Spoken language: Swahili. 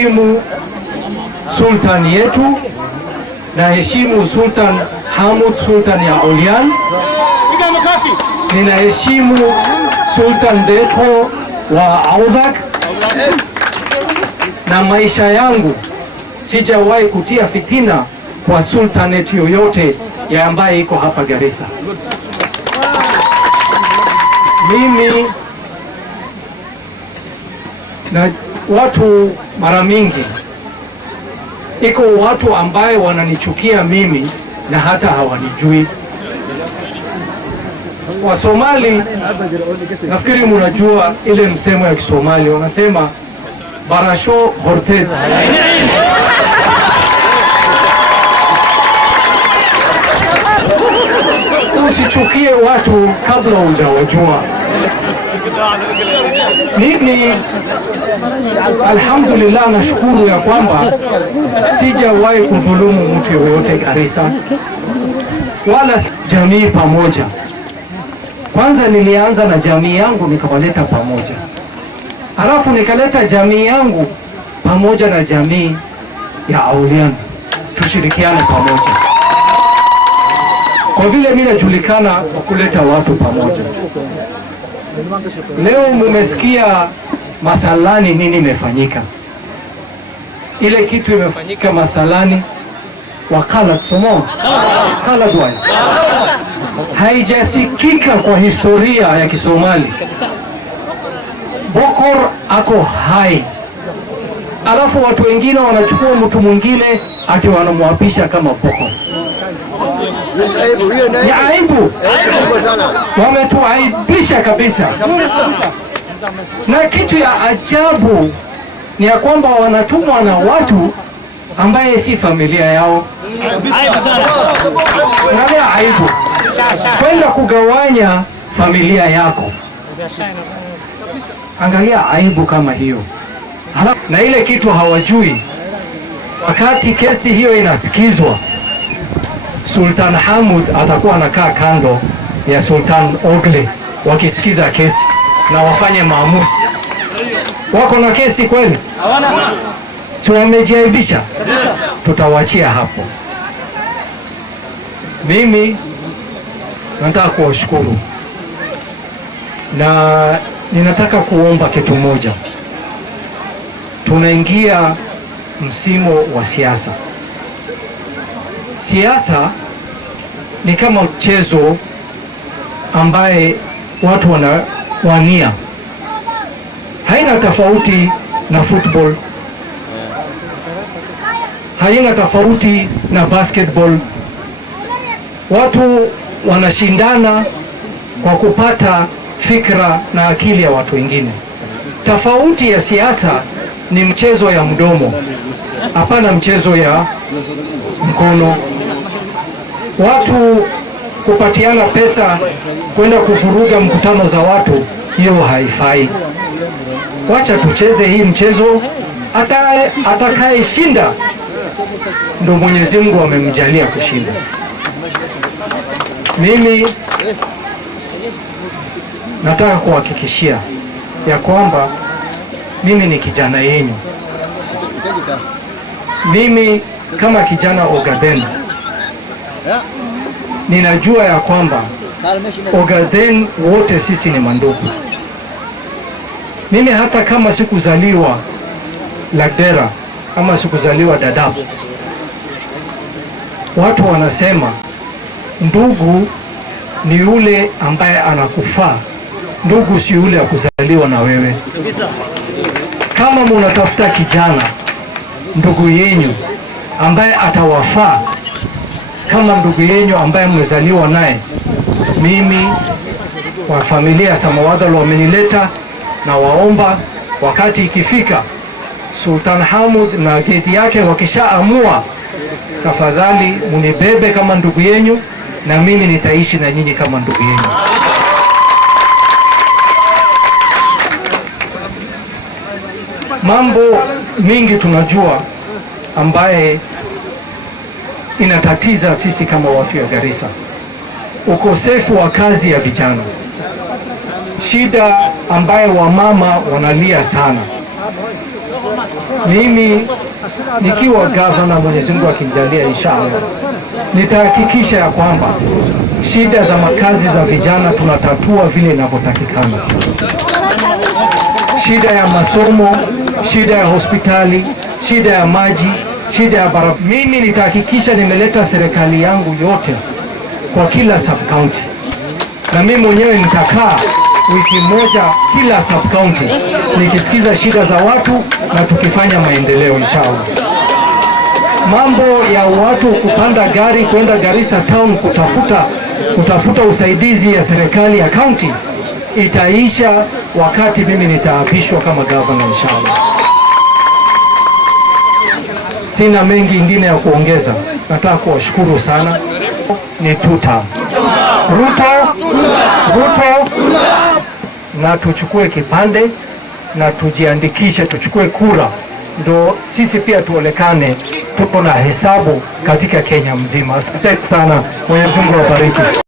ninaheshimu sultan yetu, naheshimu Sultan Hamud, sultan ya Olian, ninaheshimu Sultan Deto wa Audhak, na maisha yangu sijawahi kutia fitina kwa sultanate yoyote ya ambaye iko hapa Garissa. Mimi na watu mara mingi iko watu ambaye wananichukia mimi na hata hawanijui. Wasomali, nafikiri mnajua ile msemo ya Kisomali, wanasema barasho horted. Usichukie watu kabla hujawajua. Mimi alhamdulillah nashukuru ya kwamba sijawahi kudhulumu mtu yoyote Garissa, wala jamii pamoja. Kwanza nilianza na jamii yangu nikawaleta pamoja, halafu nikaleta jamii yangu pamoja na jamii ya Aulian, tushirikiane pamoja. Kwa vile mimi najulikana kwa kuleta watu pamoja. Leo mmesikia Masalani nini imefanyika. Ile kitu imefanyika Masalani wakala somo kala dua haijasikika kwa historia ya Kisomali. Bokor ako hai, alafu watu wengine wanachukua mtu mwingine ati wanamwapisha kama Bokor. Ni aibu, wametuaibisha kabisa. Na kitu ya ajabu ni ya kwamba wanatumwa na watu ambaye si familia yao. Angalia aibu, kwenda kugawanya familia yako. Angalia aibu kama hiyo. Na ile kitu hawajui, wakati kesi hiyo inasikizwa, Sultan Hamud atakuwa anakaa kando ya Sultan Ogle wakisikiza kesi na wafanye maamuzi. Wako na kesi kweli? Hawana. Si wamejiaibisha? Tutawachia hapo. Mimi nataka kuwashukuru na ninataka kuomba kitu moja. Tunaingia msimu wa siasa. Siasa ni kama mchezo ambaye watu wanawania. Haina tofauti na football, haina tofauti na basketball. Watu wanashindana kwa kupata fikra na akili ya watu wengine. Tofauti ya siasa ni mchezo ya mdomo, hapana mchezo ya mkono. Watu kupatiana pesa kwenda kufuruga mkutano za watu, hiyo haifai. Wacha tucheze hii mchezo, atakaye shinda ndo Mwenyezi Mungu amemjalia kushinda. Mimi nataka kuhakikishia ya kwamba mimi ni kijana yenu. Mimi kama kijana Ogaden ninajua ya kwamba Ogaden wote sisi ni mandugu. Mimi hata kama sikuzaliwa Lagdera ama sikuzaliwa Dadaab, watu wanasema ndugu ni yule ambaye anakufaa. Ndugu si yule akuzaliwa na wewe. Kama mnatafuta kijana ndugu yenyu ambaye atawafaa kama ndugu yenyu ambaye mmezaliwa naye, mimi wa familia Samawadal wamenileta, na waomba wakati ikifika Sultan Hamud na geti yake wakishaamua, tafadhali munibebe kama ndugu yenyu na mimi nitaishi na nyinyi kama ndugu yenyu. Mambo mingi tunajua ambaye inatatiza sisi kama watu ya Garissa. Ukosefu wa kazi ya vijana, shida ambaye wamama wanalia sana. Mimi nikiwa gavana, Mwenyezi Mungu akinijalia inshallah, nitahakikisha ya kwamba shida za makazi za vijana tunatatua vile inavyotakikana. Shida ya masomo, shida ya hospitali, shida ya maji, shida ya barabara. Mimi nitahakikisha nimeleta serikali yangu yote kwa kila sub county, na mimi mwenyewe nitakaa wiki moja kila sub county nikisikiza shida za watu na tukifanya maendeleo inshallah. Mambo ya watu kupanda gari kwenda Garissa town kutafuta usaidizi ya serikali ya county itaisha wakati mimi nitaapishwa kama governor inshallah. Sina mengi ingine ya kuongeza. Nataka kuwashukuru sana. Ni tuta Ruto, na tuchukue kipande na tujiandikishe, tuchukue kura, ndo sisi pia tuonekane tuko na hesabu katika Kenya mzima. Asante sana, Mwenyezi Mungu awabariki.